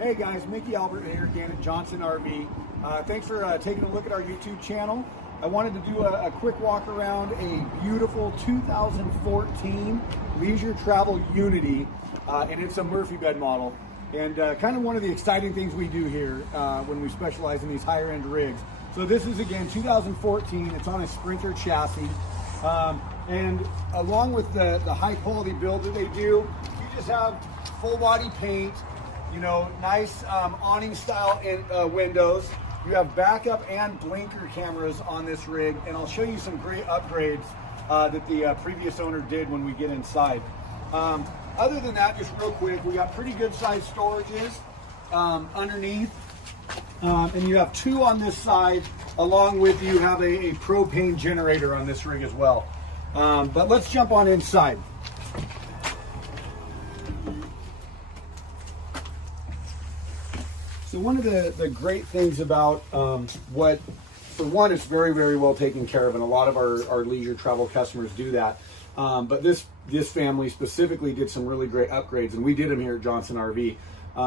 Hey guys, Micky Albert here again at Johnson RV. Thanks for taking a look at our YouTube channel. I wanted to do a quick walk around a beautiful 2014 Leisure Travel Unity, and it's a Murphy bed model. And kind of one of the exciting things we do here when we specialize in these higher end rigs. So this is again 2014, it's on a Sprinter chassis. And along with the high quality build that they do, you just have full body paint, you know, nice awning style windows. You have backup and blinker cameras on this rig, and I'll show you some great upgrades that the previous owner did when we get inside. Other than that, just real quick, we got pretty good sized storages underneath, and you have two on this side, along with you have a propane generator on this rig as well. But let's jump on inside. So one of the great things about for one, it's very, very well taken care of, and a lot of our leisure travel customers do that. But this family specifically did some really great upgrades, and we did them here at Johnson RV.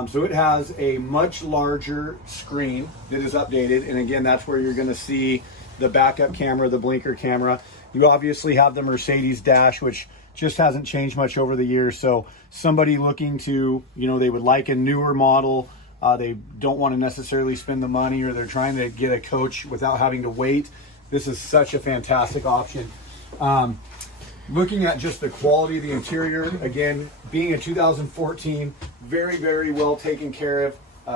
So it has a much larger screen that is updated, and again, that's where you're going to see the backup camera, the blinker camera. You obviously have the Mercedes dash, which just hasn't changed much over the years. So somebody looking to, you know, they would like a newer model. They don't want to necessarily spend the money, or they're trying to get a coach without having to wait. This is such a fantastic option. Looking at just the quality of the interior, again, being a 2014, very, very well taken care of.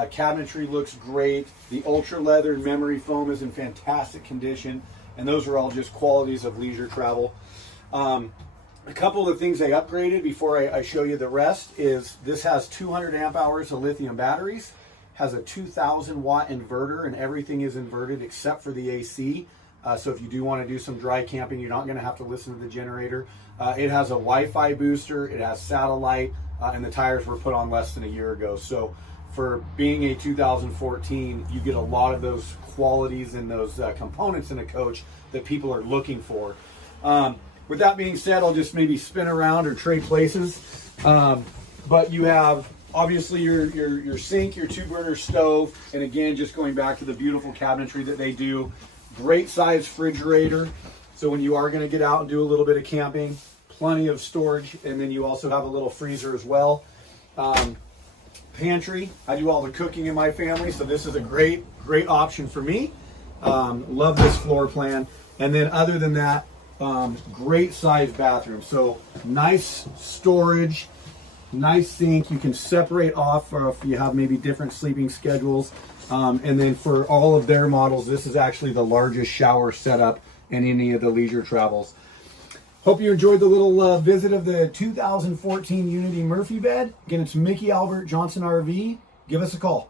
Cabinetry looks great. The ultra leather and memory foam is in fantastic condition, and those are all just qualities of leisure travel. A couple of things they upgraded before I show you the rest is this has 200 amp hours of lithium batteries, has a 2000 watt inverter, and everything is inverted except for the AC. So if you do want to do some dry camping, you're not going to have to listen to the generator. It has a Wi-Fi booster, it has satellite, and the tires were put on less than a year ago. So for being a 2014, you get a lot of those qualities and those components in a coach that people are looking for. With that being said, I'll just maybe spin around or trade places. But you have obviously your sink, your 2-burner stove, and again, just going back to the beautiful cabinetry that they do. Great size refrigerator. So when you are going to get out and do a little bit of camping, plenty of storage. And then you also have a little freezer as well. Pantry. I do all the cooking in my family, so this is a great option for me. Love this floor plan. And then other than that, great size bathroom. So nice storage, nice sink. You can separate off if you have maybe different sleeping schedules. And then for all of their models, this is actually the largest shower setup in any of the leisure travels. Hope you enjoyed the little visit of the 2014 Unity Murphy bed. Again, it's Micky Albert, Johnson RV. Give us a call.